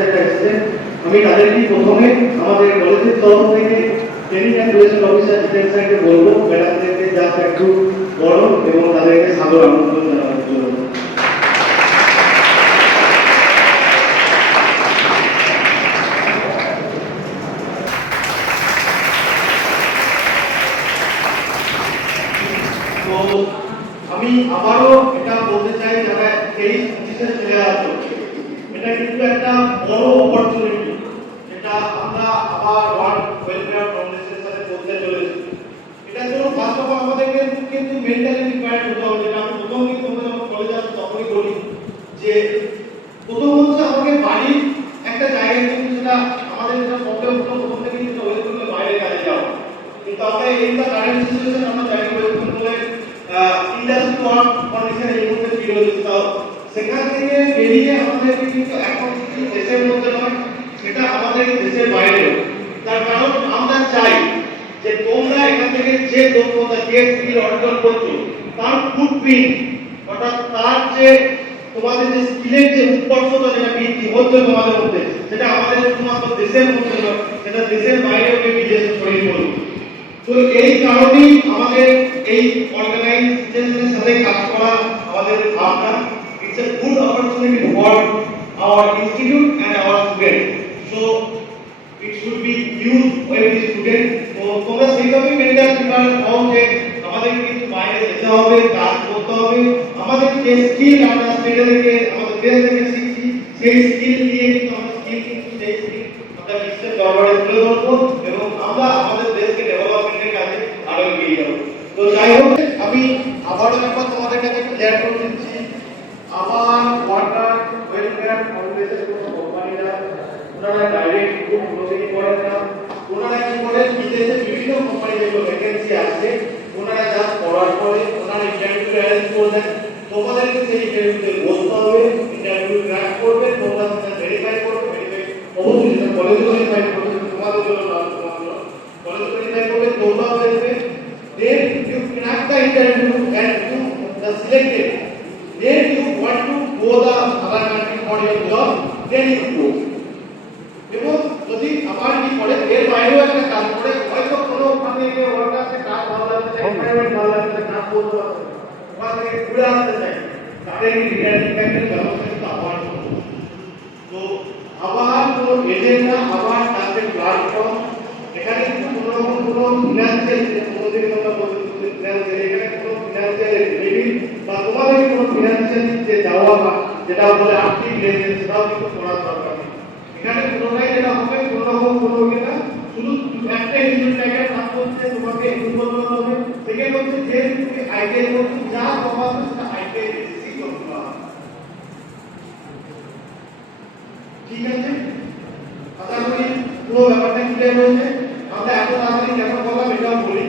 যারা এসেছেন আমি তাদেরকে প্রথমে আমাদের কলেজের তরফ থেকে ট্রেনিং অ্যান্ড রিলেশন অফিসার জিতেন স্যারকে বলবো ম্যাডামদেরকে জাস্ট একটু গরম এবং তাদেরকে সাদর আমন্ত্রণ জানানোর জন্য। তো আমি আবারও এটা বলতে চাই যারা 23-25 ছেলেরা আছে এটা কিন্তু একটা বড় অপরচুনিটি যেটা আমরা আবার ওয়ার্ল্ড ওয়েলফেয়ার ফাউন্ডেশনের সাথে করতে চলেছি। এটা জন্য ফার্স্ট অফ অল আমাদেরকে কিন্তু মেন্টালি প্রিপেয়ার হতে হবে। যেটা আমি প্রথম দিন তোমরা যখন কলেজে আসো তখনই বলি যে প্রথম হচ্ছে আমাকে বাড়ির একটা জায়গা কিন্তু সেটা আমাদের যেটা প্রবলেম হতো প্রথম থেকে কিন্তু ওয়েস্ট বেঙ্গলের বাইরে কাজে যাওয়া, কিন্তু আমরা এই কারেন্ট সিচুয়েশন আমরা জানি ওয়েস্ট বেঙ্গলের ইন্ডাস্ট্রি ওয়ার্ক কন্ডিশনে এই মুহূর্তে ফিল হচ্ছে। তাও সেখান থেকে বেরিয়ে আমাদেরকে কিন্তু এখন দেশের মধ্যে নয়, সেটা আমাদের দেশের বাইরে। তার কারণ আমরা চাই যে তোমরা এখান থেকে যে দক্ষতা যে স্কিল অর্জন করছো তার ফুটপ্রিন্ট অর্থাৎ তার যে তোমাদের যে স্কিলের যে উৎকর্ষতা যেটা বৃদ্ধি হচ্ছে তোমাদের মধ্যে সেটা আমাদের শুধুমাত্র দেশের মধ্যে নয়, সেটা দেশের বাইরেও বিদেশে ছড়িয়ে পড়বে। তো এই কারণেই আমাদের এই অর্গানাইজেশনের সাথে কাজ করা আমাদের ভাবনা। It's a good opportunity for our institute and our student, so it should be use by the student. তো তোমরা সেইভাবে মেন্টাল প্রিপারেশন হও যে আমাদের কিন্তু বাইরে যেতে হবে, কাজ করতে হবে, আমাদের যে স্কিল আমরা স্টেটে থেকে আমাদের দেশ থেকে শিখছি সেই স্কিল দিয়ে কিন্তু আমরা স্কিল কিন্তু সেই স্কিল আমরা বিশ্বের দরবারে তুলে ধরবো এবং আমরা আমাদের দেশকে ডেভেলপমেন্টের কাজে আরো এগিয়ে যাবো। তো যাই হোক আমি আবারও একবার তোমাদের কাছে ক্লিয়ার করে দিচ্ছি, আমার ওয়াটার ওয়েলফেয়ার ফাউন্ডেশনের কোনো কোম্পানিরা ওনারা ডাইরেক্ট কোনোদিনই করেন না। ওনারা কি করেন, বিদেশে বিভিন্ন কোম্পানি যেগুলো ভ্যাকেন্সি আছে ওনারা যা করার পরে ওনারা ইন্টারভিউ অ্যারেঞ্জ করবেন, তোমাদেরকে সেই ইন্টারভিউতে বসতে হবে, ইন্টারভিউ ক্র্যাক করবে, তোমরা সেটা ভেরিফাই করবে, ভেরিফাই অবশ্যই সেটা কলেজে ভেরিফাই করবে, তোমাদের জন্য না তোমাদের কলেজে ভেরিফাই করবে, তোমরা দেখবে, then you crack the interview and you the selected, then you want to go the other country for your job, then you go. এবং যদি আবার কি করে এর বাইরেও একটা কাজ করে হয়তো কোনো ওখানে গিয়ে ওয়ার্কারকে কাজ ভালো লাগছে, এনভায়রনমেন্ট ভালো লাগছে, কাজ করতে পারছে ওখান থেকে ঘুরে আসতে চাই, তাদের রিটার্নিং ব্যাকের ব্যবস্থা কিন্তু আবার তো আবার কোনো এজেন্ডা আবার তাদের প্ল্যাটফর্ম এখানে কিন্তু কোনো ফিনান্সিয়াল কোনোদিন আমরা বলতে ফিনান্সিয়াল এখানে কোনো ফিনান্সিয়াল রিলিভ বা তোমাদের কোনো ফিনান্সিয়াল যে দেওয়া বা যেটা বলে আর্থিক লেনদেন সেটাও কিন্তু করার দরকার নেই। এখানে পুরোটাই যেটা হবে কোনোরকম কোনো এটা শুধু একটা ইনস্টিটিউটটাকে কাজ করতে তোমাকে উন্নত হবে। সেকেন্ড হচ্ছে যে তুমি আইটিআই করছো যা তোমাকে সেটা আইটিআই বেসিসই করতে হবে, ঠিক আছে? আশা করি পুরো ব্যাপারটা ক্লিয়ার হয়েছে। আমরা এত তাড়াতাড়ি কেন বললাম এটাও বলি,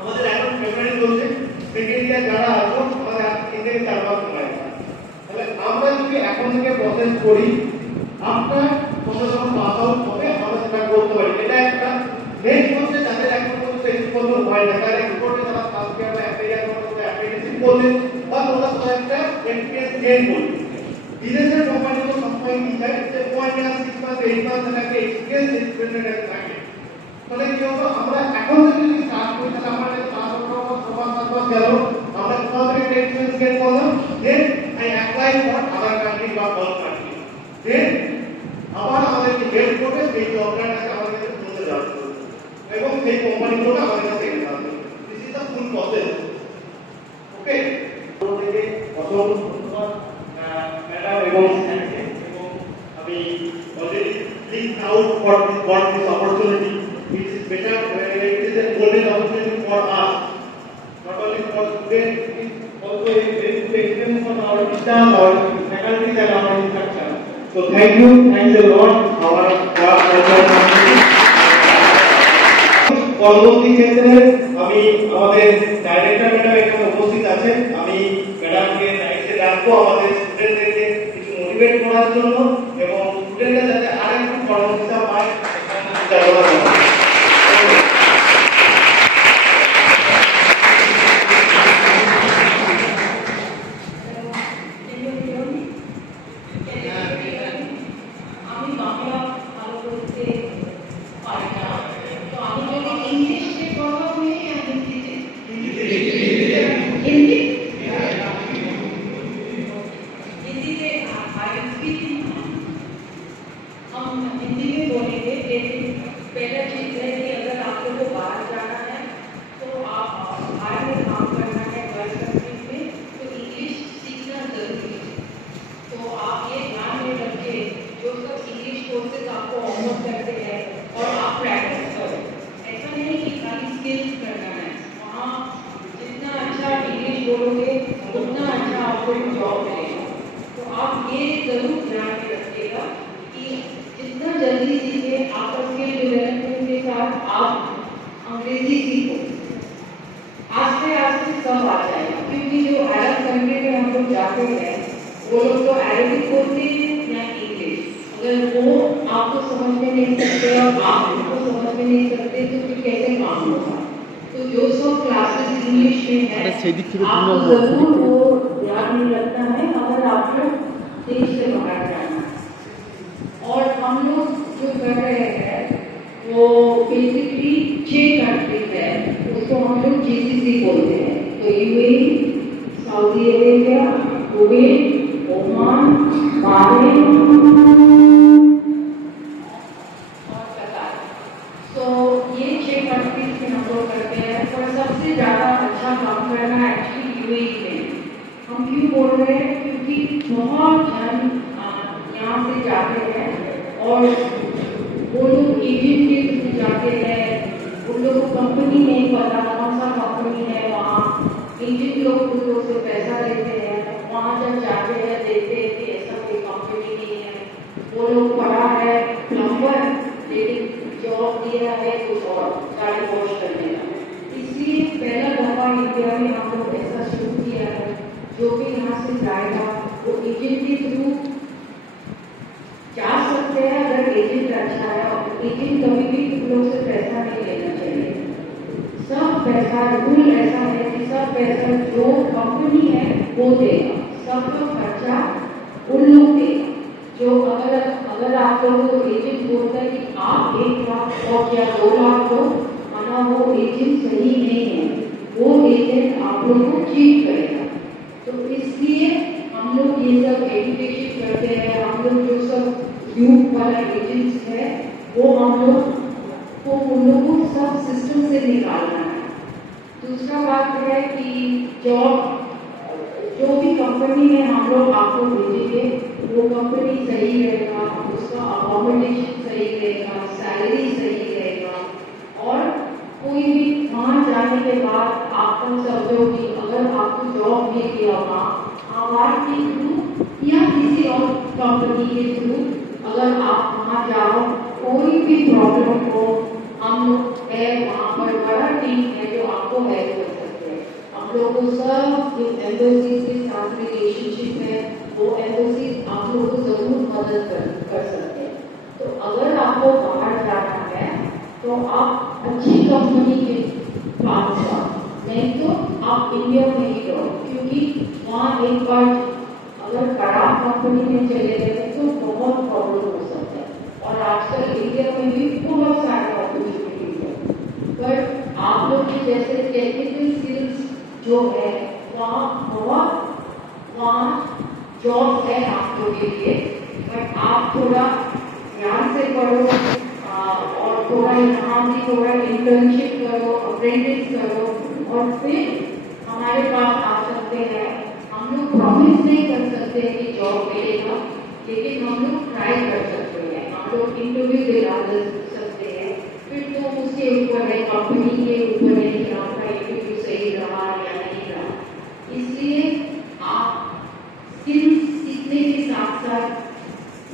আমাদের এখন ফেব্রুয়ারি চলছে, সেকেন্ড ইয়ার যারা আছো আমাদের 3 থেকে 4 মাস সময় আছে, তাহলে আমরা যদি এখন থেকে প্রসেস করি আপনার তোমরা যখন পাস আউট হবে আমরা সেটা করতে পারি। এটা একটা নেক্সট হচ্ছে যাদের এখন পর্যন্ত এক্সপোজার হয় না তারা এক্সপোর্টে যারা ফার্স্ট ইয়ার বা অ্যাপ্লাই করতে অ্যাপ্রেন্টিসশিপ করবে বা তোমরা একটা এক্সপেরিয়েন্স গেইন করবে। বিদেশের কোম্পানিগুলো সবসময় কি চায় যে 1 ইয়ার 6 মাস 8 মাস একটা এক্সপেরিয়েন্স থাকে। তাহলে কি হবে আমরা এখন থেকে যদি স্টার্ট করি তাহলে আমাদের ক্লাস আউট সবার সাথে গেল আমরা কোথাও থেকে এক্সপেরিয়েন্স গেইন করলাম, then I apply for other country বা অল কান্ট্রি, দেন আবার আমাদেরকে হেল্প করবে সেই জবটার কাছে আমাদেরকে পৌঁছে যাবে এবং সেই কোম্পানিগুলো আমাদের কাছে এনে যাবে। This is the full process, okay? থেকে অসংখ্য ধন্যবাদ ম্যাডাম এবং স্যারকে, এবং আমি already link out for this opportunity which is better when it is a golden opportunity for us, not only for students, it is also a very good experience for our teachers, our faculty and our instructors. So thank you, thanks a lot our পরবর্তী ক্ষেত্রে আমি আমাদের director madam এখানে উপস্থিত আছেন, আমি ম্যাডামকে দায়িত্বে রাখবো আমাদের স্টুডেন্টদেরকে কিছু মোটিভেট করার জন্য এবং স্টুডেন্টরা যাতে আরেকটু কর্মক্ষমতা পায় हिंदी हिंदी में आई एम स्पीकिंग हम हिंदी में बोलेंगे लेकिन पहला चीज़ है कि अगर आप लोगों को बाहर जाना है तो आप बाहर में काम करना है वर्क कंट्रीज में तो इंग्लिश सीखना जरूरी है। तो आप ये ध्यान में रखिए जो सब इंग्लिश कोर्सेज आपको ऑफर करते हैं और आप प्रैक्टिस करो। ऐसा नहीं कि खाली स्किल्स करना है, वहाँ जितना अच्छा इंग्लिश बोलोगे उतना अच्छा आपको जॉब मिलेगा। तो आप ये जरूर ध्यान में रखिएगा कि जितना जल्दी सीखे आपका स्किल डेवलपमेंट के साथ आप अंग्रेजी सीखो। आस्ते आस्ते सब आ जाएगा क्योंकि जो अरब कंट्री में हम लोग जाते हैं वो लोग तो अरबिक बोलते हैं या इंग्लिश। अगर वो आपको समझ में नहीं सकते और आप उनको समझ में नहीं सकते तो फिर कैसे काम होगा। तो जो सब क्लासेस इंग्लिश में है आपको जरूर वो ध्यान में रखना है अगर आपको देश से बाहर जाना है। और हम लोग जो कर रहे हैं वो बेसिकली 6 कंट्रीज है, उसको हम लोग जीसीसी बोलते हैं। तो UAE, Saudi Arabia, Kuwait, Oman, Bahrain और कतार। तो ये 6 कंट्रीज में हम लोग करते हैं और सबसे ज़्यादा अच्छा काम करना एक्चुअली यूएई में। हम क्यों बोल रहे हैं क्योंकि बहुत जन यहाँ से जाते हैं और वो लोग एजेंट के थ्रू जाते हैं। उन लोगों को कंपनी नहीं पता कौन सा कंपनी है, वहाँ एजेंट लोग उन लोगों से पैसा लेते हैं। वहाँ जब जाते हैं देखते हैं कि ऐसा कोई कंपनी नहीं है, वो लोग पढ़ा है प्लम्बर लेकिन जॉब दिया है कुछ और गाड़ी वॉश करने का। इसलिए पहला दफा इंडिया में हम लोग ऐसा शुरू किया है जो भी यहाँ से जाएगा वो एजेंट के थ्रू जा सकते हैं। अगर एजेंट अच्छा है और एजेंट कभी भी लोग से पैसा नहीं लेना चाहिए। सब पैसा रूल ऐसा है कि सब पैसा जो कंपनी है वो देगा, सबका खर्चा उन लोग देगा। जो अगर आप लोगों को एजेंट बोलता है कि आप 1 लाख और या 2 लाख दो, माना वो एजेंट सही नहीं है, वो एजेंट आप लोगों को चीट करेगा। तो इसलिए हम लोग ये सब एजुकेशन करते हैं। हम लोग जो सब यूथ वाला एजेंट्स है वो हम लोग को उन लोगों को सब सिस्टम से निकालना है। दूसरा बात है कि जॉब जो भी कंपनी में हम लोग आपको भेजेंगे वो कंपनी सही रहेगा, उसका अकोमोडेशन सही रहेगा, सैलरी सही रहेगा। और कोई भी वहाँ जाने के बाद आपको समझो कि अगर आपको जॉब मिल गया वहाँ आवाज के थ्रू या किसी और कंपनी के थ्रू अगर आप वहाँ जाओ कोई भी प्रॉब्लम हो हम लोग है वहाँ पर बड़ा टीम है जो आपको हेल्प कर सकते हैं। हम लोग को सब एम्बेसी के साथ रिलेशनशिप है, वो एम्बेसी आप लोगों को जरूर मदद कर सकते हैं। तो अगर आपको बाहर जाना है तो आप अच्छी कंपनी के पास जाओ, नहीं तो आप इंडिया में ही रहो क्योंकि वहाँ एक बार अगर खराब कंपनी में चले गए तो बहुत प्रॉब्लम हो सकता है। और आजकल इंडिया में भी बहुत सारे अपॉर्चुनिटीज है, पर आप लोग की जैसे टेक्निकल स्किल्स जो है वहाँ जॉब है आप लोग के लिए। बट आप थोड़ा ध्यान से पढ़ो और थोड़ा यहाँ भी थोड़ा इंटर्नशिप करो, अप्रेंटिस करो और फिर हमारे पास आ सकते हैं। हम लोग प्रॉमिस नहीं कर सकते कि जॉब मिलेगा लेकिन हम लोग ट्राई कर सकते हैं, हम लोग इंटरव्यू दिला सकते हैं। फिर तो उसके ऊपर है, कंपनी के ऊपर है कि आपका इंटरव्यू सही रहा या नहीं रहा। इसलिए आप स्किल्स सीखने के साथ साथ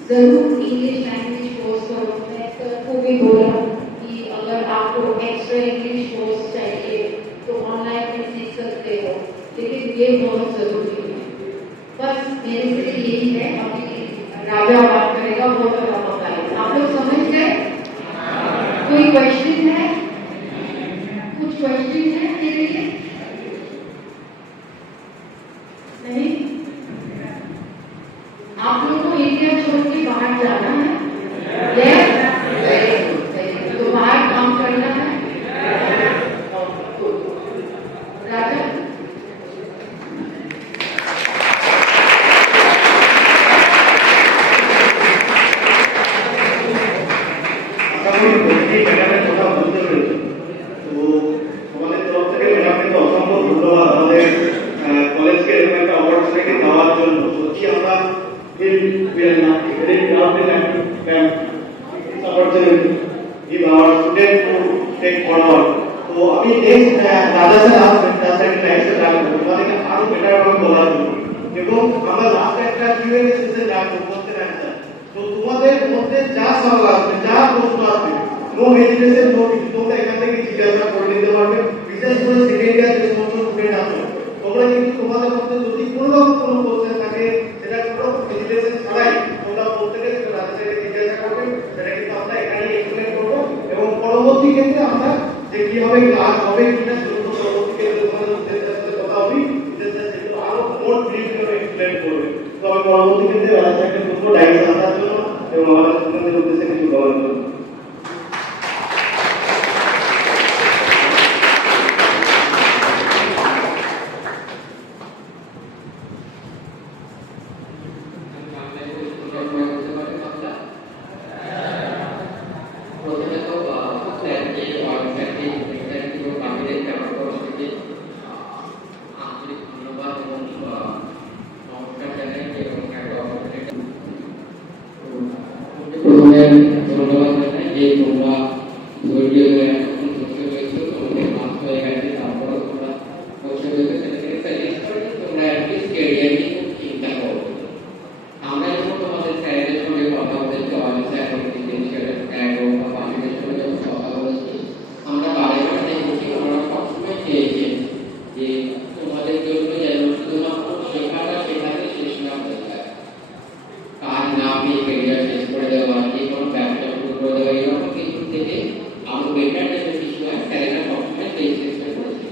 जरूर इंग्लिश लैंग्वेज कोर्स करो। मैं सर को भी बोला कि अगर आपको एक्स्ट्रा इंग्लिश कोर्स चाहिए तो ऑनलाइन में सीख सकते हो, लेकिन ये बहुत जरूरी है। बस मेरे से यही है, अभी राजा बात करेगा वो थोड़ा बताएगा। आप लोग समझ गए? कोई क्वेश्चन है? कुछ क्वेश्चन है मेरे लिए? नहीं? आप लोगों को इंडिया छोड़ के बाहर जाना है? यस? तो बाहर काम करना है? राजा জানবো কোশ্চেন অ্যান্সার। তো তোমাদের মধ্যে যা সওয়াল আসবে, যা প্রশ্ন আসবে, নো হেজিটেশন, নো কিছু, তোমরা এখান থেকে জিজ্ঞাসা করে নিতে পারবে। বিশেষ করে সেকেন্ড ইয়ার যে সমস্ত স্টুডেন্ট আছো, তোমরা কিন্তু তোমাদের মধ্যে যদি কোনো রকম কোনো কোশ্চেন থাকে, সেটা কোনো হেজিটেশন ছাড়াই তোমরা প্রত্যেকে সেটা রাজা থেকে জিজ্ঞাসা করবে। সেটা কিন্তু আমরা এখানেই এক্সপ্লেন করবো, এবং পরবর্তী ক্ষেত্রে আমরা যে কিভাবে ক্লাস হবে কিনা সেগুলো পরবর্তী ক্ষেত্রে তোমাদের উদ্দেশ্যের সাথে কথা হবে, উদ্দেশ্যের সেগুলো আরো মোর ব্রিফ করে এক্সপ্লেন করবে। তো আমি পরবর্তী ক্ষেত্রে রাজা থেকে বলবো ডাইস আসার জন্য এবং আমাদের স্টুডেন্টদের উদ্দেশ্যে কিছু বলার জন্য। প্রথমে ধন্যবাদ জানাই যে তোমরা ধৈর্য ধরে এখন বসে রয়েছো, তোমাদের মাস হয়ে গেছে, তারপরে তোমরা বসে রয়েছো, সেটাকে সাজেস্ট করি তোমরা অ্যাটলিস্ট ক্যারিয়ার নিয়ে চিন্তা করো। আমরা যখন তোমাদের স্যারের সঙ্গে কথা বলেছি, স্যার এবং পাখিদের সঙ্গে যখন কথা বলেছি, আমরা বারে বারে দেখেছি আমরা সবসময় চেয়েছি যে তোমাদের জন্য যেন শুধুমাত্র শেখাটা শেখাতে শেষ না হয়ে যায়, কাজ না পেয়ে ক্যারিয়ার শেষ করে দেওয়া, যে কোনো ব্যবসা শুরু করে দেওয়া, এরকম কিছু থেকে আরো বেটার যেন কিছু হয়, স্যারেরা সবসময় সেই চেষ্টা করেছে।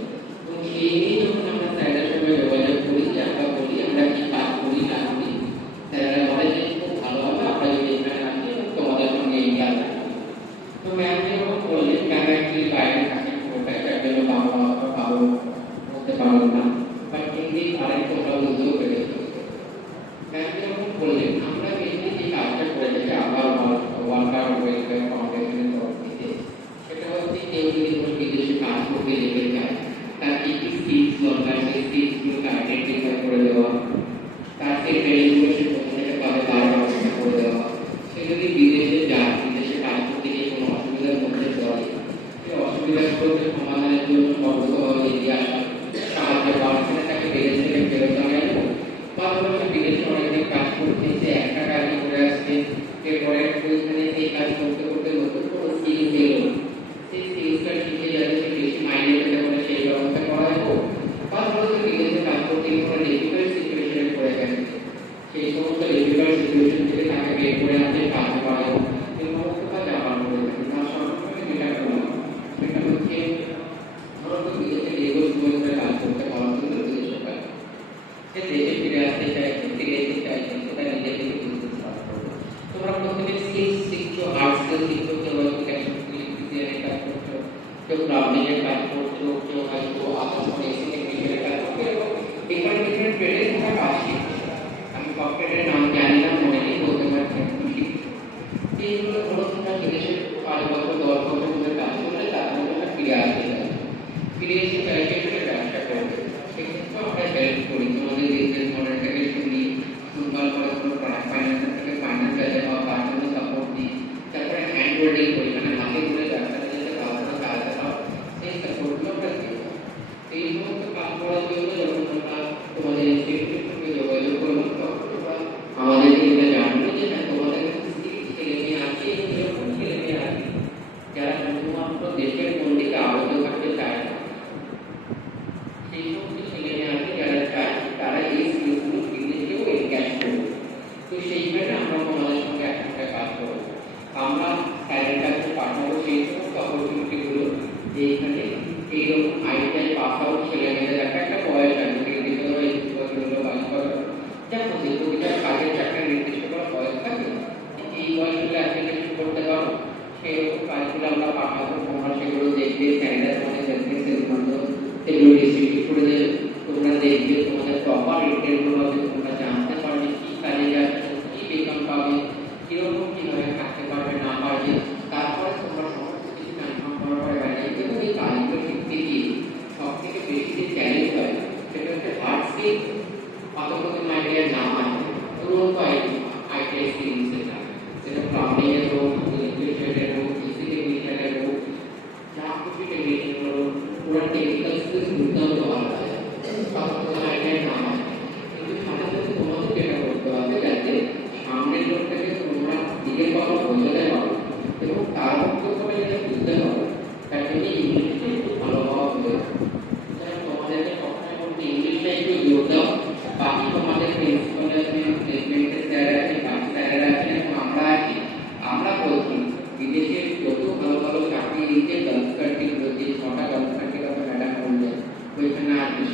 এবং সেই নিয়ে যখন আমরা স্যারের সঙ্গে যোগাযোগ করি, যে আমরা বলি আমরা কি কাজ করি না করি, স্যারেরা বলে যে খুব ভালো হবে আমরা যদি এখানে আসি এবং তোমাদের সঙ্গে এই কাজ করি। তো ম্যাম যেরকম বললেন, ম্যাম অ্যাকচুয়ালি বাইরে থাকেন পুরোটাই, তার জন্য বাংলা ভালো বলতে পারবেন না, বাট ইংলিশ আরেক তোমরা বুঝতেও পেরেছো। ম্যাম যেরকম বললেন, আমরা মেনলি যে কাজটা করে থাকি আবার ওয়ার্কার ওয়েলফেয়ার ফাউন্ডেশনের তরফ থেকে, সেটা হচ্ছে কেউ যদি কোনো বিদেশে কাজ করতে যেতে চায়, তার কি কি স্কিলস দরকার, সেই স্কিলসগুলোকে আইডেন্টিফাই করে দেওয়া, তার সেই ট্রেনিংগুলো সে কোথা থেকে পাবে তার ব্যবস্থা করে দেওয়া। সে যদি বিদেশে যায়, বিদেশে কাজ করতে গিয়ে কোনো অসুবিধার মধ্যে পড়ে, সেই অসুবিধাগুলোকে সমাধানের জন্য সর্বতভাবে এগিয়ে আসা, সাহায্য করা, সেটা তাকে বিদেশ থেকে ফেরত আনানো, বা ধরো বিদেশে অনেকদিন কাজ করতে, সে একটা কাজই করে আসছে, এরপরে ওইখানে এই কাজ করতে করতে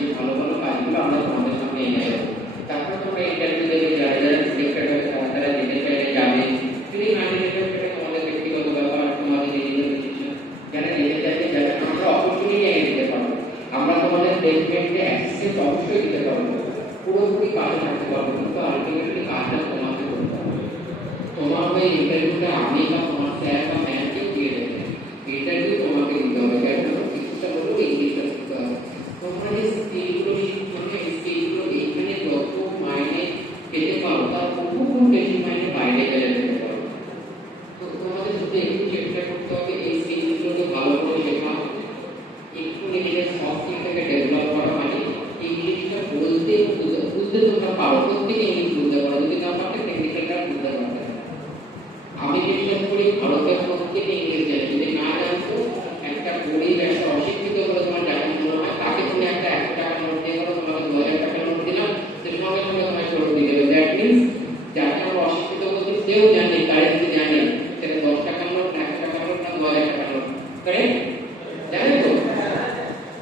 সেই ভালো ভালো কাজগুলো আমরা তোমাদের সামনে এনে দেবো। তারপর তোমরা ইন্টারভিউ দেবে, যারা যারা সিলেক্টেড হবে তারা যেতে চাইলে যাবে। যদি না যেতে চাও সেটা তোমাদের ব্যক্তিগত ব্যাপার, তোমাদের নিজেদের ডিসিশন। যারা যেতে চাইলে যাবে, আমরা অপরচুনিটি এনে দিতে পারবো। আমরা তোমাদের প্লেসমেন্টে অ্যাক্সেস অবশ্যই দিতে পারবো, পুরোপুরি কাজে থাকতে পারবো, কিন্তু আলটিমেটলি কাজটা তোমাকে করতে হবে। তোমার ওই ইন্টারভিউটা আমি বা তোমার স্যার বা ম্যামকে দিয়ে দেবে, ইন্টারভিউ তোমাকে দিতে হবে। কেন কিছুটা হলেও ইংলিশটা শিখতে হবে। তোমরা যে স্কিলগুলো শিখছো, এই স্কিলগুলো এইখানে যত মাইনে পেতে পারো তার বহুগুণ বেশি মাইনে বাইরে গেলে পেতে পারো। তো তোমাদের শুধু একটু চেষ্টা করতে হবে এই স্কিলগুলোকে ভালো করে শেখা, একটু নিজেদের সফট স্কিলটাকে ডেভেলপ করা। মানে ইংলিশটা বলতে বুঝতে তোমরা পারো, প্রত্যেকে ইংলিশ বুঝতে পারো, যদি না পারো টেকনিক্যালটা বুঝতে পারবে। আমি বিশ্বাস করি ভারতের প্রত্যেকে ইংলিশ জানে, যদি না জানতো একটা গরিব একটা অশিক্ষিত বলে তোমার যেমন মনে হয়, তাকে তুমি একটা 100 টাকার নোট দিয়ে করো, তোমাকে 2000 টাকার নোট দিলাম, সেটা সঙ্গে সঙ্গে তোমায় ফেরত দিয়ে দেবে। দ্যাট মিনস যাকে আমরা অশিক্ষিত বলছি সেও জানে, কারেন্সি জানে, সেটা 10 টাকার নোট, 100 টাকার নোট না 2000 টাকার নোট, কারেক্ট? জানে তো?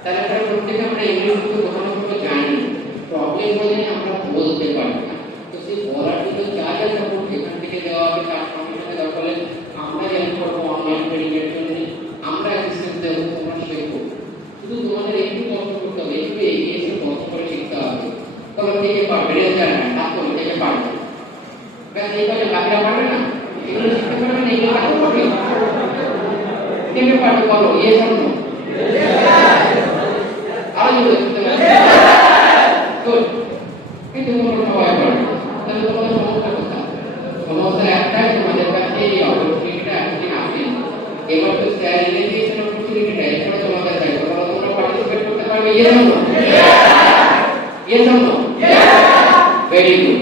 তাহলে আমরা প্রত্যেকে আমরা ইংলিশ কিন্তু কোথাও না কোথাও জানি, প্রবলেম হলে আমরা বলতে পারি না। তো সেই বলার জন্য যা যা সাপোর্ট এখান থেকে দেওয়া হবে তার সঙ্গে সঙ্গে দরকার হলে আমরা হেল্প করবো অনলাইন ট্রেনিংয়ের জন্য, আমরা অ্যাসিস্ট্যান্স দেবো, তোমরা শেখো। শুধু তোমাদের একটু কষ্ট করতে হবে, একটু এগিয়ে এসে কষ্ট করে শিখতে হবে। তবে কে কে পারবে? রেল যায় না, তার তো কে কে পারবে? ব্যাস এই কাজে বাকিরা পারবে না, এগুলো শিখতে পারবে না, এগুলো কাজ করবে। কে কে পারবে বলো? ইয়ে সামনে আরো জোরে করতে পারবে? গুড। কিন্তু তোমরা সবাই পারবে, তাহলে তোমাদের সমস্যা কোথায়? সমস্যা একটাই, তোমাদের কাছে এই অপরচুনিটিটা এতদিন আসেনি। এবার তো স্যার এনে দিয়েছেন অপরচুনিটিটা, এরপরে তোমাদের দায়িত্ব, তোমরা পার্টিসিপেট করতে পারবে। ইয়ে সামনে ইয়ে সামনে ভেরি গুড।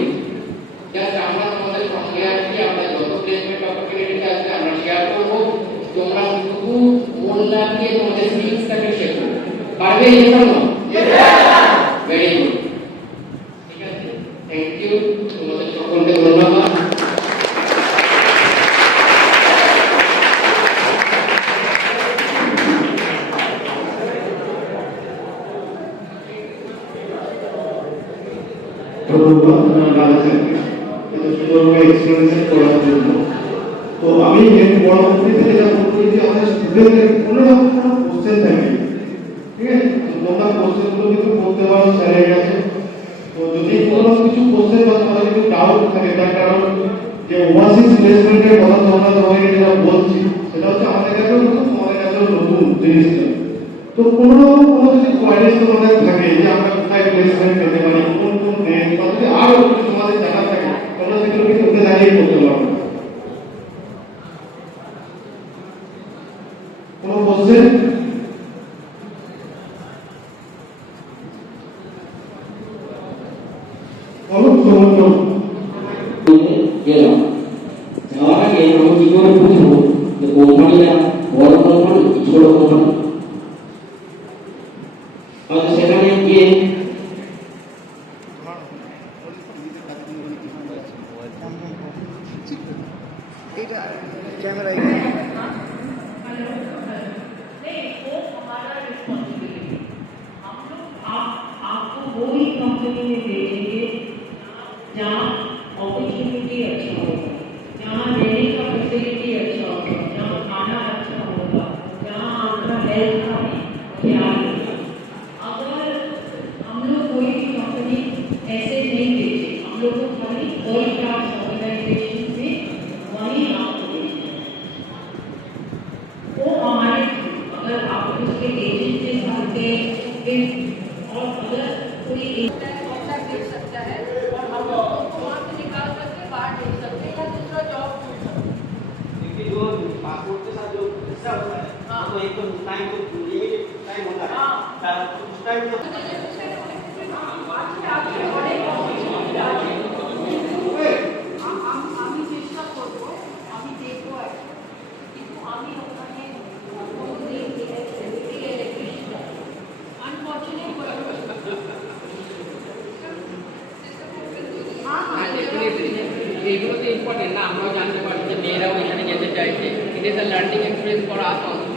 জাস্ট আমরা তোমাদের সঙ্গে আছি, আমরা যত প্লেসমেন্ট অপরচুনিটি আছে আমরা শেয়ার করবো। তোমরা শুধু মন লাগিয়ে তোমাদের স্কিলসটাকে শেখো, পারবে? ইয়ে সামনে ভেরি গুড। ঠিক আছে, থ্যাংক ইউ, তোমাদের সকলকে ধন্যবাদ। তো আমি পরবর্তীতে যেটা বলতে যে আমাদের স্টুডেন্টদের কোনো রকম কোনো কোশ্চেন থাকে, ঠিক আছে, তোমরা কোশ্চেনগুলো কিন্তু করতে পারো স্যারের কাছে। তো যদি কোনো কিছু কোশ্চেন বা তোমাদের কিছু ডাউট থাকে, তার কারণ যে ওভারসিজ প্লেসমেন্টের কথা তোমাদেরকে যেটা বলছি সেটা হচ্ছে আমাদের কাছেও নতুন, তোমাদের কাছেও নতুন জিনিসটা। তো কোনো রকম কোনো যদি কোয়ারিজ তোমাদের থাকে যে আমরা কোথায় প্লেসমেন্ট পেতে পারি, কোন কোন দেশ, বা যদি আরও কিছু তোমাদের জানা থাকে, তোমরা সেগুলো কিন্তু ওকে দাঁড়িয়ে করতে পারো। কোনো কোশ্চেন? গেলাম, যাওয়ার আগে আমি কি করে বুঝবো যে কোম্পানিটা বড় কোম্পানি ছোট কোম্পানি? হয়তো সেখানে গিয়ে आपको वो ही कंपनी में भेजेंगे जहाँ अपॉर्चुनिटी अच्छा होगा, जहाँ रहने का फैसिलिटी अच्छा होगा, जहाँ खाना अच्छा होगा, जहाँ आपका हेल्थ का ख्याल होगा। अगर हम लोग कोई भी कंपनी ऐसे नहीं भेजे, हम लोग को खाली वर्ल्ड क्लास ऑर्गेनाइजेशन में वहीं आपको भेजना है। वो हमारे अगर आप उसके एजेंट के साथ और अगर कोई ऐसा भेज सकता है और हम लोग को वहाँ से निकाल करके बाहर भेज सकते हैं या दूसरा जॉब ढूंढ सकते हैं। क्योंकि जो पासपोर्ट के साथ जो हिस्सा होता है, हाँ। तो एक तो टाइम तो लिमिटेड टाइम होता है, हाँ। उस टाइम तो আমি চেষ্টা করবো, আমি দেখবো কিন্তু আমি ওখানে আনফর্চুনেট এইগুলো তো ইম্পর্টেন্ট না, আমরাও জানতে পারি যে মেয়েরাও এখানে যেতে চাইছে। It is a learning experience for us also.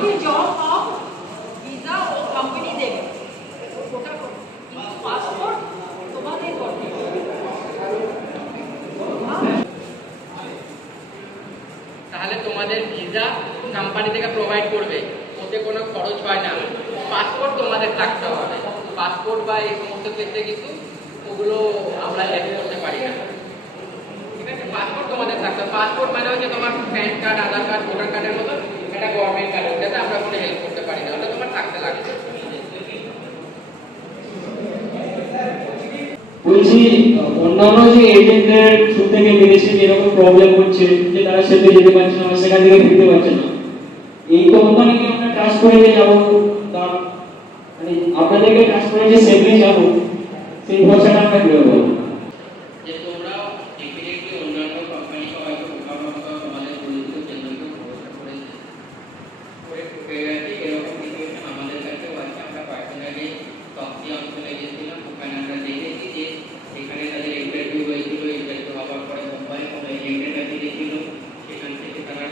তুমি জব পাও ভিসা ও কোম্পানি দেবে ওটা পাসপোর্ট তোমাদের করতে হবে। তাহলে তোমাদের ভিসা কোম্পানি থেকে প্রোভাইড করবে, ওতে কোনো খরচ হয় না। পাসপোর্ট তোমাদের থাকতে হবে, পাসপোর্ট বা এই সমস্ত ক্ষেত্রে কিন্তু ওগুলো আমরা হেল্প করতে পারি না, ঠিক আছে। পাসপোর্ট তোমাদের থাকতে হবে। পাসপোর্ট মানে হচ্ছে তোমার প্যান কার্ড, আধার কার্ড, ভোটার কার্ডের মতো একটা গভর্নমেন্ট কার্ড, ওটাতে আমরা কোনো হেল্প করতে পারি না, ওটা তোমার থাকতে লাগবে। বলছি অন্যান্য যে এজেন্টদের থ্রু থেকে বিদেশে যেরকম প্রবলেম হচ্ছে যে তারা সেতে যেতে পারছে না, সেখান থেকে ফিরতে পারছে না, এই কোম্পানিকে আমরা ট্রাস্ট করে যে যাবো, মানে আপনাদেরকে ট্রাস্ট করে যে সেফলি যাবো, সেই ভরসাটা আমরা কিভাবে বলবো? যে তোমরা ডেফিনেটলি অন্যান্য কোম্পানি হয়তো তোমাদের পরিচিত কেন্দ্রকে ভরসা করে পেয়ে গেছে। এরকম সিচুয়েশন আমাদের কাছেও আছে। আমরা কয়েকদিন আগে তপ্তি অঞ্চলে গেছিলাম, ওখানে আমরা দেখেছি যে এখানে তাদের ইন্টারভিউ হয়েছিল, ইন্টারভিউ হওয়ার পরে মুম্বাই কোনো এজেন্টের কাছে গেছিল, সেখান থেকে তারা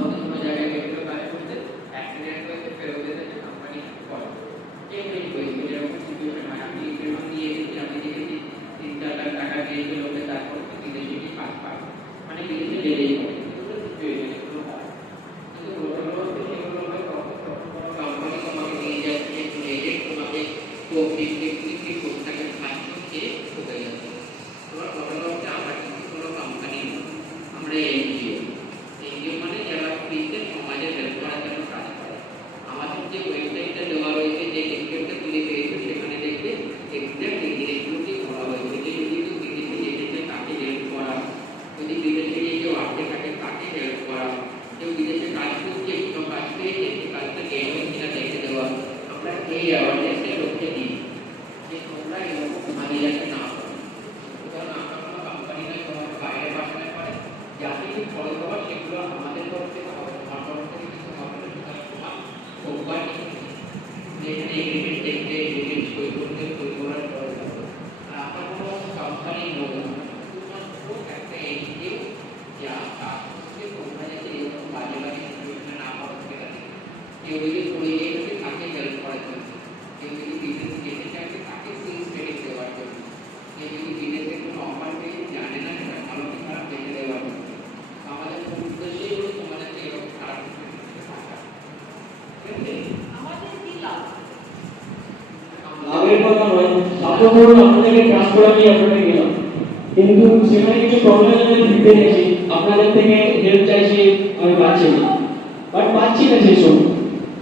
কোনো জায়গায় গেছিল, কাজ করতে অ্যাক্সিডেন্ট হয়েছে, ফেরত এসেছে, কোম্পানি করে চেঞ্জ হয়েছিল। এরকম সিচুয়েশন হয়। আমি ইন্টারভিউ দিয়ে এসেছি, আমি দেখেছি 3-4 লাখ টাকা দিয়েছিল ওকে, তারপর বিদেশে কি পাস পায়, মানে বিদেশে যেতেই হবে, সিচুয়েশন হয়। কিন্তু ঘটনা হচ্ছে সেগুলো হয় কোম্পানি তোমাকে নিয়ে যাচ্ছে, এজেন্ট তোমাকে পোস্টটাকে কাজ করতে ঢুকে যাচ্ছে। তোমার ঘটনা হচ্ছে আমরা কিন্তু কোনো কোম্পানি না, আমরা এনজিও। এনজিও মানে যারা ফ্রিতে সমাজের হেল্প করার জন্য কাজ করে। আমাদের যে ওয়েবসাইটটা দেওয়া রয়েছে, যে লিঙ্কটা তুলে পেয়েছে, সেখানে দেখবে এক্সাক্ট এই জিনিসগুলোকে বলা হয়েছে যে যদি কেউ বিদেশে যেতে চায় তাকে হেল্প করা, যদি বিদেশে গিয়ে কেউ আটকে থাকে তাকে হেল্প করা, কেউ বিদেশে কাজ করছে, কোনো কাজ পেয়েছে, সেই কাজটা গেম হয়ে কিনা দেখে দেওয়া। আমরা এই অ্যাওয়ারনেসের লক্ষ্যে দিই যে তোমরা এরকম ভাবে যাতে না করো। সুতরাং আমরা কোনো কোম্পানি নয়, তোমার বাইরে পাঠানো করে যাতে কি খরচ হওয়ার সেগুলো আমাদের তরফ থেকে হবে, তোমার তরফ থেকে কিছু হবে না। সুতরাং তোমার কোম্পানি যেখানে এগ্রিমেন্ট দেখতে, এগ্রিমেন্ট সই করতে, সই করার দরকার। আর আমরা কোনো কোম্পানি নই, শুধুমাত্র একটা এনজিও যা কাজ করছে। তোমরা যাতে এরকম বাজে বাজে সিচুয়েশনে না পড়ো, ঠিক আছে। কেউ যদি পড়ে গিয়ে থাকে তাকে হেল্প করার জন্য, কেউ যদি বিদেশে যেতে চাইছে তাকে ফিল্ড ট্রেনিং দেওয়ার জন্য, কেউ যদি বিদেশে কোনো অফার পেয়ে জানে না সেটা ভালো কি খারাপ দেখে দেওয়ার জন্য। আমাদের উদ্দেশ্যই হলো তোমাদেরকে এরকম খারাপ থাকা, ঠিক আছে। আমাদের কি লাভ? লাভের কথা নয়, সাপোজ ধরুন আপনাদেরকে ট্রাস্ট করে আমি আপনাদের গেলাম, কিন্তু সেখানে কিছু প্রবলেম আমি ফিরতে গেছি, আপনাদের থেকে হেল্প চাইছি, আমি পাচ্ছি না, বাট পাচ্ছি না সেই সব,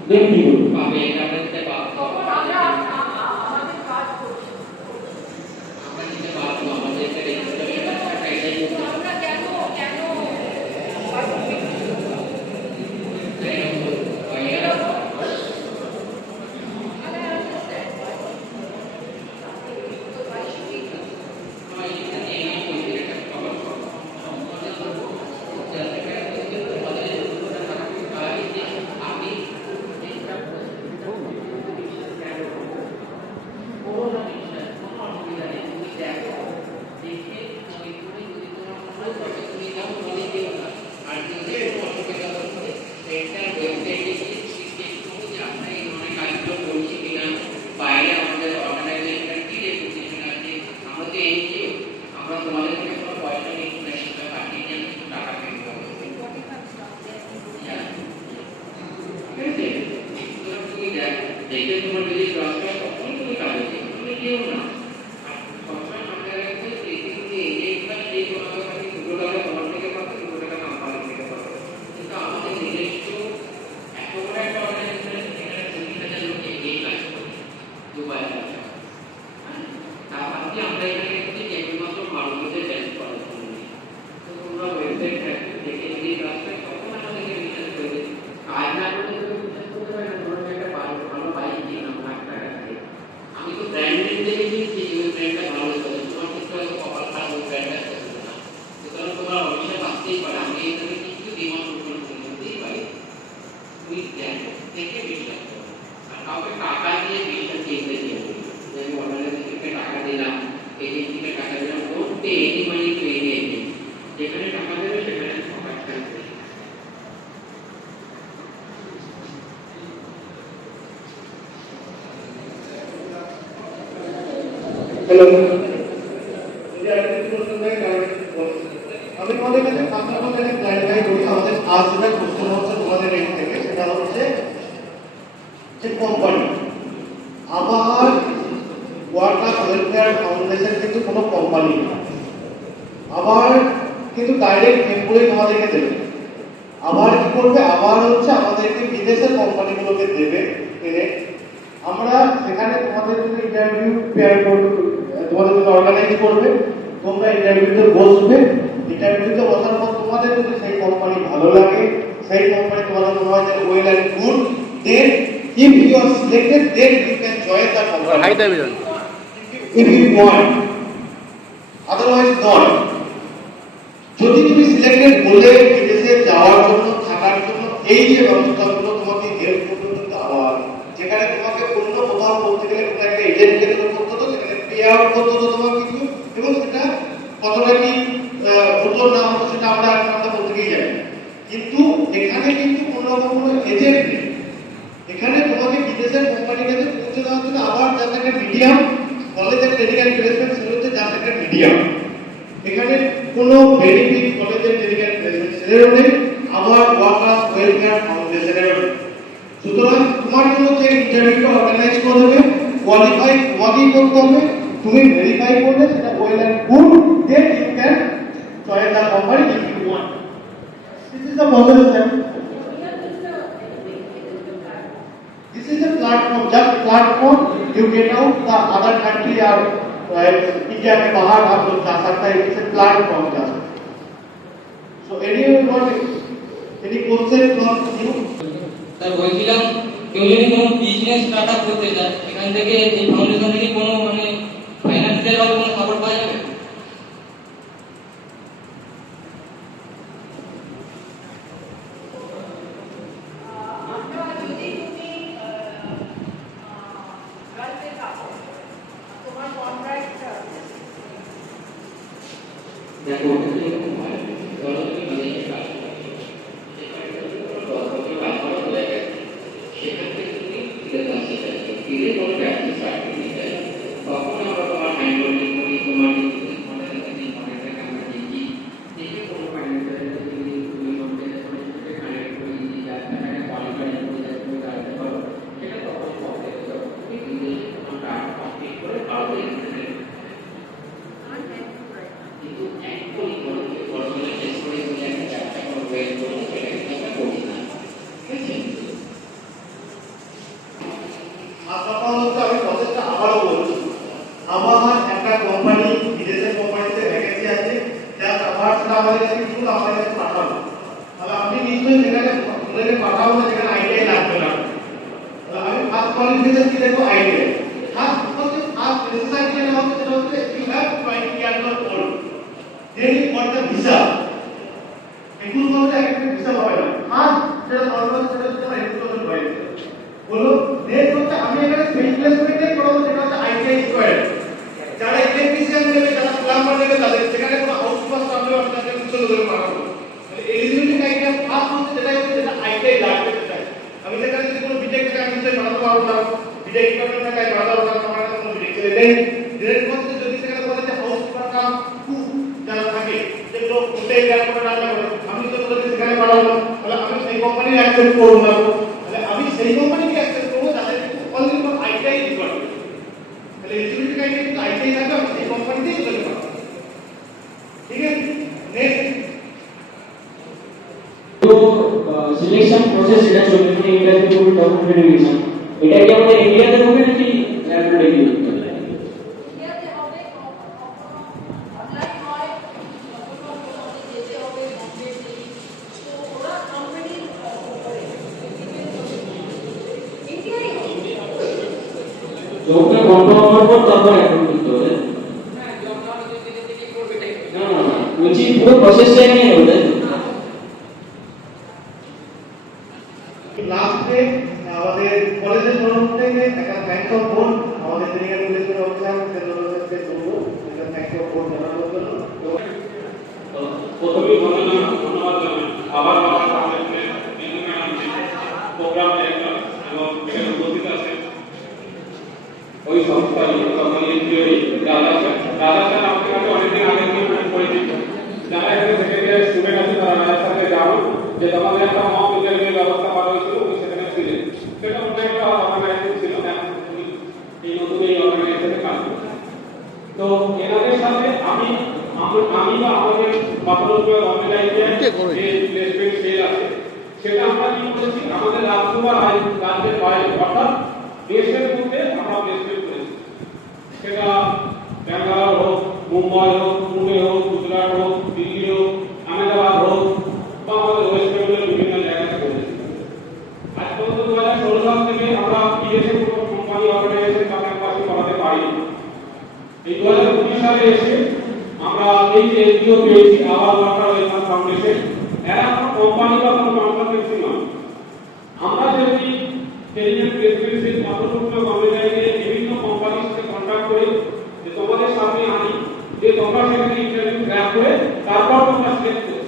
দেখ কি করবো? পাবে এটা করতে পারবো, তখন আমরা আমাদের কাজ করছি। আমরা নিতে পারবো, আমাদের রেজিস্ট্রেশন একটা এটাই করতে হবে। আমরা কেন দেখে তোমার যদি দরকার তখন তুমি কাজ করবে, তুমি কেউ না। সবসময় মাথায় রাখবে যে এই মানে যে কোনো কাছে 2 টাকা তোমার থেকে পাবে, 2 টাকা আমার থেকে পাবে। কিন্তু আমাদের নিজস্ব এত বড় একটা অর্গানাইজেশন, এখানে 20,000 লোক এই কাজ করে দুবাই। তার বাকি আমরা এখানে এসেছি কেবলমাত্র ভারতবর্ষে হেল্প করার জন্য। তো তোমরা ওয়েবসাইট দেখে যদি কাজ হয় তখন আমাদেরকে বিশ্বাস করবে। কাজ না করলে তুমি বিশ্বাস করতে পারবে না। ধরো একটা ভালো বাইক কিনলাম লাখ টাকা দিয়ে, আমি তো ব্র্যান্ড নেম দেখে কিনছি, ওই ব্র্যান্ডটা ভালো চলে, তোমার কিন্তু হয়তো কপাল খারাপ, ওই ব্র্যান্ডটা চলবে না। সুতরাং তোমার অবশ্যই আসতেই পারে, আমি এখানে কিছু ডিমান্ড করতেই পারি। তুমি দেখে বিশ্বাস করো, আর কাউকে টাকা দিয়ে বিশ্বাস কিনতে দিও। আমি অর্গানাইজেশনকে টাকা দিলাম, এজেন্সিকে টাকা দিলাম, don't pay any money to any agent. যেখানে টাকা দেবে সেখানে ঠকাচ্ছে। হ্যালো, যদি আরেকটু প্রশ্ন থাকে তাহলে বলুন। আমি তোমাদের কাছে আপনার মধ্যে ক্লারিফাই করি, আমাদের আজ যেটা প্রশ্ন হচ্ছে তোমাদের এই থেকে, সেটা হচ্ছে যে কোম্পানি আবার ওয়ার্কার ওয়েলফেয়ার ফাউন্ডেশন কিন্তু কোনো কোম্পানি না, আবার কিন্তু ডাইরেক্ট এমপ্লয়ি তোমাদেরকে দেবে, আবার কি করবে, আবার হচ্ছে আমাদেরকে বিদেশের কোম্পানিগুলোকে দেবে এনে আমরা সেখানে তোমাদের জন্য ইন্টারভিউ প্রিপেয়ার করব, তোমাদের জন্য অর্গানাইজ করবে, তোমরা ইন্টারভিউতে বসবে, ইন্টারভিউতে বসার পর তোমাদের যদি সেই কোম্পানি ভালো লাগে, সেই কোম্পানি তোমাদের মনে হয় যে well and good, then if you are selected then you can join the company. Hi দাবিজন If you want, otherwise not. যদি তুমি সিলেক্টেড বলে বিদেশে যাওয়ার জন্য, থাকার জন্য এই যে ব্যবস্থাগুলো তোমাকে হেল্প করবে, কিন্তু আবার যেখানে তোমাকে অন্য কোথাও করতে গেলে কোনো একটা এজেন্টকে করতে হতো, সেখানে পে আউট করতে হতো তোমার কিছু, এবং সেটা কতটা কি হতো না হতো সেটা আমরা বলতে গিয়ে যাই। কিন্তু এখানে কিন্তু কোনো রকম কোনো এজেন্ট নেই, এখানে তোমাকে বিদেশের কোম্পানির কাছে পৌঁছে দেওয়া হচ্ছে আবার যার একটা মিডিয়াম, কলেজের ট্রেনিং অ্যান্ড প্লেসমেন্ট সেল হচ্ছে যার একটা মিডিয়াম, এখানে কোনো বেনিফিট কলেজের ট্রেনিং অ্যান্ড প্লেসমেন্ট সেলেরও নেই, আবার ওয়ার্কার ওয়েলফেয়ার ফাউন্ডেশনেরও নেই। সুতরাং তোমার জন্য যে ইন্টারভিউটা অর্গানাইজ করে দেবে, কোয়ালিফাই তোমাকেই করতে হবে, তুমি ভেরিফাই করলে সেটা well and good, then you can join the company if you want. This is the process. This is a platform, just platform. You get out the other country or India के बाहर आप लोग जा सकते हैं. It's a platform just. So anyone want any question from you? Sir বলছিলাম কেউ যদি কোনো বিজনেস স্টার্ট আপ করতে চায়, এখান থেকে এই ফাউন্ডেশন থেকে কোনো মানে ফাইন্যান্সিয়াল ভাবে কোনো সাপোর্ট পাওয়া যাবে? যদি তুমি গার্লসে থাকো, তোমার কন্ট্রাক্ট দেখো ধরো তুমি বিদেশে কাজ করো, সেখানে তুমি কাজ করা হয়ে গেছে, সেখান থেকে তুমি ফিরে আসতে চাইছো, ফিরে কোনো ব্যবসা স্টার্ট করতে চাইছো, তখন আমরা তোমার হ্যান্ড হোল্ডিং করি, তোমার বিজনেস মডেল থেকে মডেলটাকে আমরা দেখি, দেখে কোনো ফাইন্যান্সিয়াল যদি তুমি করতে কানেক্ট করি, যার কারণে কোয়ালিফাই করে যাচ্ছে জানতে পারো, সেটা তখন প্রবলেম হবে। তুমি বিদেশে তোমার কাজ কমপ্লিট করে ভালো এক্সিস্টেন্স কিন্তু একদমই কোনো পড়াশোনা শেষ করে তুমি একটা ব্যবসা কোনো ওয়েট করবো, সেটা কিন্তু আমরা করি না, ঠিক আছে? আপনারা হচ্ছে আমি প্রসেসটা আবারও বলছি, আমার একটা কোম্পানি বিদেশের কোম্পানিতে ভ্যাকেন্সি আছে, জাস্ট আবার সেটা আমাদের কাছে কিন্তু আমাদের কাছে পাঠাবো, তাহলে আপনি নিশ্চয়ই সেখানে ওদেরকে পাঠাবো না যেখানে আইডিয়াই লাগবে না, তাহলে আমি ফার্স্ট কোয়ালিফিকেশন কি দেখবো, আইডিয়া। ফার্স্ট নেসেসারি যেটা হচ্ছে সেটা হচ্ছে you have 20 years of old, then you got the visa. 21 বছরে একটা ভিসা পাবে না, ফার্স্ট যেটা নরমাল সেটা হচ্ছে আমার 21 বয়স বলো। নেক্সট হচ্ছে আমি এখানে স্পেশালাইজমেন্টই করব, সেটা হচ্ছে আইটিআই স্কয়ার, যারা ইলেকট্রিশিয়ান নেবে, যারা প্লাম্বার নেবে, তাদের সেখানে কোনো আউটসোর্স আমরা আপনাদের কিছু ধরে পাঠাবো। তাহলে এলিজিবিলিটি ক্রাইটেরিয়া ফার্স্ট হচ্ছে যেটা আইটিআই লাগবে সেটা। আমি সেখানে যদি কোনো বিটেক থেকে আমি নিশ্চয়ই বানাতে পারবো না, বিটেক ডিপার্টমেন্ট থেকে বানাতে পারবো না, আমার কাছে কোনো বিটেক নেই। ডিরেক্ট হচ্ছে যদি সেখানে বলে যে হাউসকিপার কাম কুক যারা থাকে, যেগুলো হোটেল এয়ারপোর্টে রান্না করে, আমি তো বলে সেখানে বানাবো, তাহলে আমি সেই কোম্পানির অ্যাকসেপ্ট করবো না, তাহলে আমি সেই কোম্পানিকে অ্যাকসেপ্ট করবো যাদের অনলি ফর আইটিআই রিকোয়ারমেন্ট, তাহলে এলিজিবিলিটি ক্রাইটেরিয়া কিন্তু আইটিআই থাকবে, আমি সেই কোম্পানিতেই চলে যাবো, ঠিক আছে। নেক্সট তো সিলেকশন প্রসেস যেটা চলবে, মানে ইন্টারভিউ ডকুমেন্ট ভেরিফিকেশন, এটা কি আমাদের ইন্ডিয়াতে হবে নাকি অ্যাপ্লাই করতে হবে? ইন্ডিয়াতে হবে, কখনো অনলাইন হয়, কখনো তোমাকে যেতে হবে বম্বে, দিল্লি, তো ওরা কোম্পানি ইন্ডিয়াই হবে। তো ওকে কনফার্ম হওয়ার পর তারপর অ্যাপ্লাই করতে হবে। হ্যাঁ, যখন আমরা যদি থেকে করবে তাই না না না, বলছি পুরো প্রসেসটাই নিয়ে নেবো তাই তো? লাস্টে আমাদের কলেজের তরফ থেকে একটা থ্যাঙ্কস অফ বোন আমাদের ট্রেনিং প্লেসমেন্ট অফিসার সেন্ট্রালকে করব, একটা থ্যাঙ্কস অফ বোন জানানোর জন্য। প্রথমেই ধন্যবাদ জানাই আবার আমাদের বিন্দু ম্যাডামকে, প্রোগ্রাম ডাইরেক্টর, এবং এখানে উপস্থিত আছেন ওই সংস্থারই এনজিওরই যারা যে আমাদের একটা মক ইন্টারভিউ ব্যবস্থা করা হয়েছিল, উনি সেখানে ছিলেন। সেটা অন্য একটা অর্গানাইজেশন ছিল, এখন উনি এই নতুন এই অর্গানাইজেশনে কাজ করছেন। তো এনাদের সাথে আমি বা আমাদের বাংলাদেশ অর্গানাইজেশন যে প্লেসমেন্ট সেল আছে, সেটা আমরা কি করেছি, আমাদের রাজ্যসভা রাজ্যের বাইরে অর্থাৎ দেশের মধ্যে আমরা প্লেসমেন্ট করেছি। সেটা ব্যাঙ্গালোর হোক, মুম্বাই হোক, পুনে হোক, গুজরাট হোক, দিল্লি হোক, আহমেদাবাদ হোক, বা আমাদের ওয়েস্ট বেঙ্গলের বিভিন্ন জায়গাতে করেছি। আজ পর্যন্ত 2016 সাল থেকে আমরা বিদেশে কোনো কোম্পানি অর্গানাইজেশন বা ক্যাম্পাসে করাতে পারি। এই 2019 সালে এসে আমরা এই যে এনজিও পেয়েছি, আবার ওয়াটার ওয়েলফেয়ার ফাউন্ডেশন, এরা কোনো কোম্পানি বা কোনো কনসালটেন্সি নয়। আমরা যদি ট্রেনিং প্লেসমেন্ট মাত্রসূত্র কর্মচারীকে বিভিন্ন কোম্পানির সাথে কন্ট্যাক্ট করে যে তোমাদের সামনে আনি, যে তোমরা সেখানে ইন্টারভিউ ক্র্যাক করে তারপর তোমরা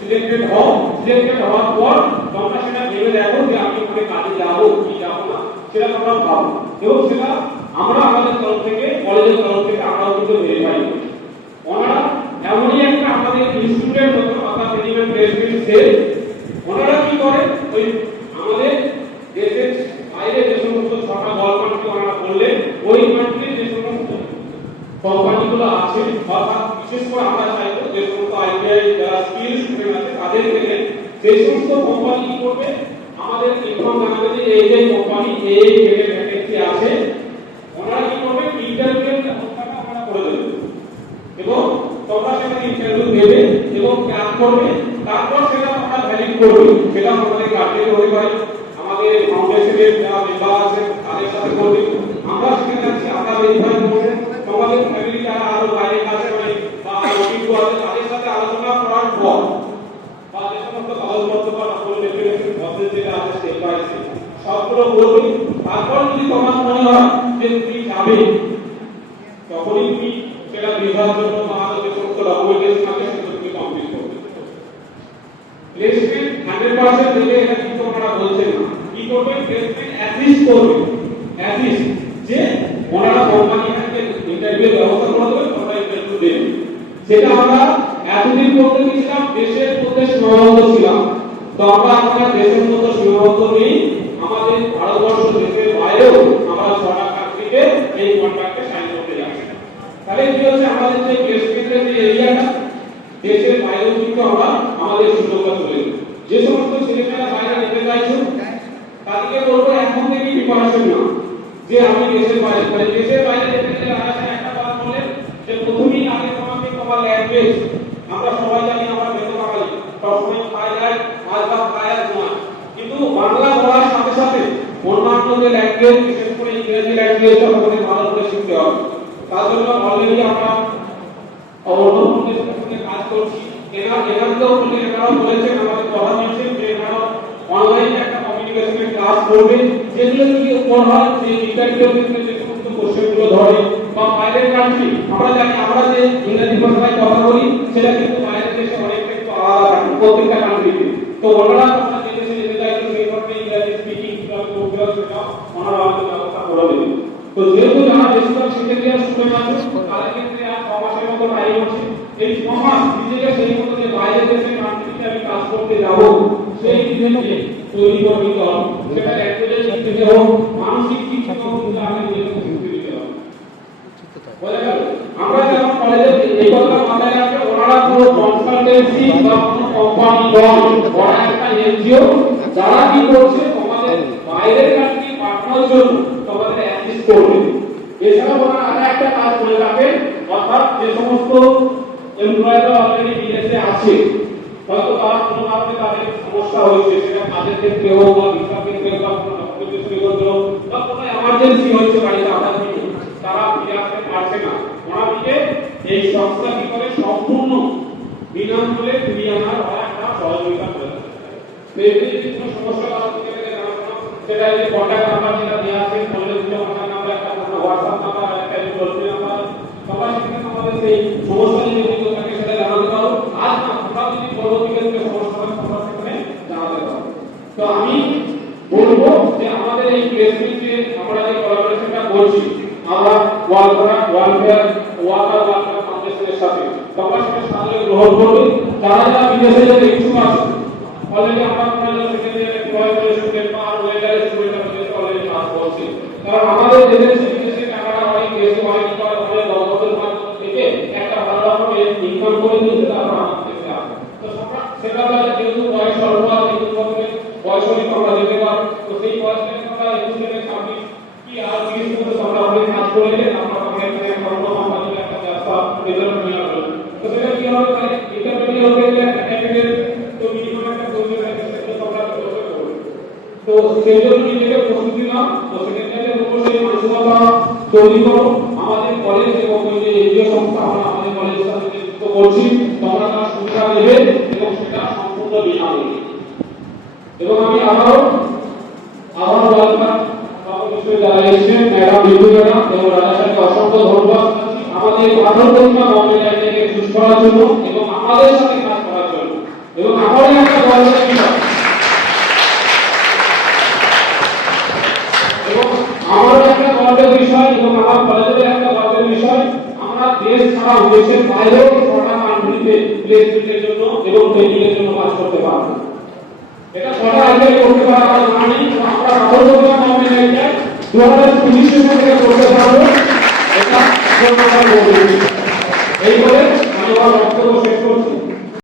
সিলেক্টেড হওয়ার পর তোমরা সেটা ভেবে দেখো যে আমি ওখানে কাজে যাবো কি যাবো না, সেটা তোমরা ভাবো। এবং সেটা আমরা আমাদের তরফ থেকে, কলেজের তরফ থেকে আমরাও কিন্তু ভেরিফাই করি। ওনারা এমনই একটা আমাদের ইনস্টিটিউটের মতো, অর্থাৎ ট্রেনিং প্লেসমেন্ট সেল, ওনারা কি করে, ওই আমাদের দেশের বাইরে যে সমস্ত 6টা ওয়ার্ল্ড কান্ট্রি ওনারা বললেন, ওই কান্ট্রির যে সমস্ত কোম্পানিগুলো আছে, অর্থাৎ বিশেষ করে আমরা চাইবো যে সমস্ত আইটিআই যারা স্কিল স্টুডেন্ট আছে তাদের থেকে সেই সমস্ত কোম্পানি কি করবে, আমাদের ইনফর্ম জানাবে যে এই যে কোম্পানি এই জেলে ভ্যাকেন্সি আছে, ওনারা কি করবে, ইন্টারভিউ ব্যবস্থাটা আমরা করে দেবে এবং তোমরা সেখানে ইন্টারভিউ দেবে এবং ক্র্যাক করবে। তারপর সেটা আমরা ভ্যালিড করবে, সেটা আমাদের গার্ডেন হতে পারে, আমাদের ফাউন্ডেশনের যারা মেম্বার আছে তাদের সাথে করবে। আমরা সেখানে আছি, আমরা ভেরিফাই করব। তোমাদের ফ্যামিলি যারা আরো বাইরে কাজ করে বা অভিজ্ঞ আছে তাদের সাথে আলোচনা করার পর বা যে সমস্ত কাগজপত্র বা সকল ডেফিনেশন প্রসেস যেটা আছে স্টেপ বাই স্টেপ সবগুলো করবে। তারপর যদি তোমার মনে হয় যে তুমি যাবে, তখনই তুমি সেটা ভিসার জন্য বা যে সমস্ত ডকুমেন্টেশন আছে সেগুলো তুমি কমপ্লিট করবে। প্লেসমেন্ট 100% দেবে এটা কিন্তু আমরা বলছেন না। কি করবে, প্লেসমেন্ট অ্যাসিস্ট করবে, অ্যাসিস্ট যে ওনারা কোম্পানি থেকে ইন্টারভিউ ব্যবস্থা করে দেবে, তোমরা ইন্টারভিউ দেবে। সেটা আমরা এতদিন করতে গিয়েছিলাম, দেশের মধ্যে সীমাবদ্ধ ছিলাম। তো আমরা এখন দেশের মধ্যে সীমাবদ্ধ নেই, আমাদের ভারতবর্ষ দেশের বাইরেও আমরা 6টা কান্ট্রিতে এই কন্ট্রাক্টে সাইন করতে যাচ্ছি। তাহলে কি হচ্ছে, আমাদের যে প্লেসমেন্টের যে এরিয়াটা দেশের বাইরেও কিন্তু আমরা আমাদের সুযোগটা চলে যাবে। যে সমস্ত ছেলেমেয়েরা বাইরে যেতে চাইছো তাদেরকে বলবো এখন থেকে প্রিপারেশন নাও যে আমি দেশের বাইরে, মানে দেশের বাইরে যেতে গেলে আমরা একটা কথা বলেন যে প্রথমেই আগে তোমাকে তোমার ল্যাঙ্গুয়েজ, আমরা সবাই জানি আমরা বেতন বাঙালি সবসময় খাই যায় ভাত ভাত খাই আর নয়, কিন্তু বাংলা বলার সাথে সাথে অন্যান্য যে ল্যাঙ্গুয়েজ বিশেষ করে ইংরেজি ল্যাঙ্গুয়েজ আমাদের ভালো করে শিখতে হবে। তার জন্য অলরেডি আমরা অন্য দেশের সঙ্গে কাজ করছি। এনারাও বলেছেন, আমাদের কথা দিয়েছেন যে এনারা অনলাইনে একটা কমিউনিকেশনের ক্লাস করবে, যেগুলো যদি উপর হয় যে ইন্টারভিউ ক্ষেত্রে যে সমস্ত কোশ্চেনগুলো ধরে বা বাইরের কান্ট্রি, আমরা জানি আমরা যে ইংরেজি ভাষায় কথা বলি সেটা কিন্তু বাইরের দেশে অনেকটা একটু আলাদা, প্রত্যেকটা কান্ট্রিতে। তো ওনারা আমরা যে দেশে যেতে চাইছেন সেই ধরনের ইংরেজি স্পিকিং কিভাবে করতে হবে সেটা ওনারা আমাদের ব্যবস্থা করে দেবেন। তো যেহেতু যারা বেশিরভাগ সেকেন্ড ইয়ার স্টুডেন্ট আছে তাদের ক্ষেত্রে আর 6 মাসের মতো টাইম আছে। এই 6 মাস নিজেকে সেই মতো যে বাইরের দেশে কান্ট্রিতে আমি কাজ করতে যাব সেই নিজেকে তৈরি করে নিতে হবে। সেটা ল্যাঙ্গুয়েজের দিক থেকে হোক, মানসিক দিক থেকে হোক, কিন্তু আমি নিজেকে প্রস্তুতি নিতে হবে। বোঝা গেল? আমরা যখন কলেজে এই কথা মাথায় রাখবে, ওনারা কোনো কনসালটেন্সি বা কোনো কোম্পানি নয়, ওরা একটা এনজিও যারা কি করছে তোমাদের বাইরের কান্ট্রি পাঠানোর জন্য তোমাদের অ্যাসিস্ট করবে। এছাড়া ওনারা আর একটা কাজ করে রাখেন, অর্থাৎ যে সমস্ত এমপ্লয়াররা অলরেডি বিদেশে আছে, হয়তো তার কোনো কারণে তাদের সমস্যা হয়েছে, সেটা কাজের ক্ষেত্রে হোক বা ভিসার ক্ষেত্রে হোক বা কোনো ডকুমেন্টেশনের ক্ষেত্রে হোক বা কোনো এমার্জেন্সি হয়েছে বাড়িতে আসার জন্য, তারা ফিরে আসতে পারছে না, ওনাদেরকে এই সংস্থা কি করে সম্পূর্ণ বিনামূল্যে ফিরিয়ে আনার একটা সহযোগিতা করে দেয়। বিভিন্ন সমস্যা সেটা যে কন্ট্যাক্ট নাম্বার যেটা দেওয়া আছে, কলেজের কন্ট্যাক্ট নাম্বার, একটা হোয়াটসঅ্যাপ নাম্বার, একটা টোল ফ্রি নাম্বার, সবাই সেখানে আমাদের সেই সমস্যা যদি কেউ থাকে সেটা জানাতে পারো। আজ না তোমরা যদি পরবর্তীকালে সমস্যা হয় তোমরা সেখানে জানাতে পারো। তো আমি বলবো যে আমাদের এই প্লেসমেন্টে আমরা যে কোলাবোরেশনটা করছি, আমরা ওয়াটার ফাউন্ডেশনের সাথে তোমরা সেটা সাদরে গ্রহণ করবে। যারা যারা বিদেশে যেতে ইচ্ছুক আছে অলরেডি আমরা আপনাদের সেকেন্ড ইয়ারে প্রয়োজনীয় স্টুডেন্ট বা ওয়েলার স্টুডেন্ট আমাদের অলরেডি পাস করছে। কারণ আমাদের দেশের সিটিজেনশিপ টাকাটা অনেক বেশি অনেক করে আমাদের 10 বছর থেকে একটা ভালো রকমের ইনকাম করে নিতে তারপর আমাদের দেশে আসে। তো সেটা যেহেতু বয়স অল্প আছে কিন্তু বয়স অনেক আমরা যেতে পারি, তো সেই বয়সে আমরা 21 থেকে 26 কি আর 30 পর্যন্ত আমরা অনেক কাজ করে নিলে আমরা আমাদের বড় কোম্পানিতে একটা ব্যবসা ডেভেলপ নিয়ে আসবো। তো সেটা কি হবে, তাহলে ইন্টারমিডিয়েট হতে গেলে একটা ক্যান্ডিডেট তো মিনিমাম একটা কোর্সের একটা আমরা করতে হবে। তো সেই জন্য নিজেকে প্রস্তুতি নাও, তো সেক্ষেত্রে অবশ্যই মানসিকতা তৈরি করো। আমাদের কলেজ এবং ওই যে এনজিও সংস্থা আমরা আমাদের কলেজের সাথে যুক্ত করছি, তোমরা তার সুবিধা নেবে এবং সেটা সম্পূর্ণ বিনামূল্যে। এবং আমি আবারও ওয়েলকাম অবশ্যই যারা এসেছেন ম্যাডাম বিন্দু ম্যাডাম এবং রাজাকে অসংখ্য ধন্যবাদ আমাদের পাঠক প্রতিমা গভর্নমেন্ট থেকে চুজ করার জন্য এবং আমাদের সাথে কাজ করার জন্য। এবং আমারও একটা গর্বের বিষয় এবং আমারও একটা গর্বের বিষয় এবং আমার কলেজের একটা গর্বের বিষয়, আমরা দেশ ছাড়া দেশের বাইরেও 6টা কান্ট্রিতে প্লেসমেন্টের জন্য এবং ট্রেনিংয়ের জন্য কাজ করতে পারবো। এটা 6টা আগে করতে পারা আমরা জানি, আমরা কাগজপত্র গভর্নমেন্ট 2020 থেকে করতে পারবো। এটা আমরা বলবো।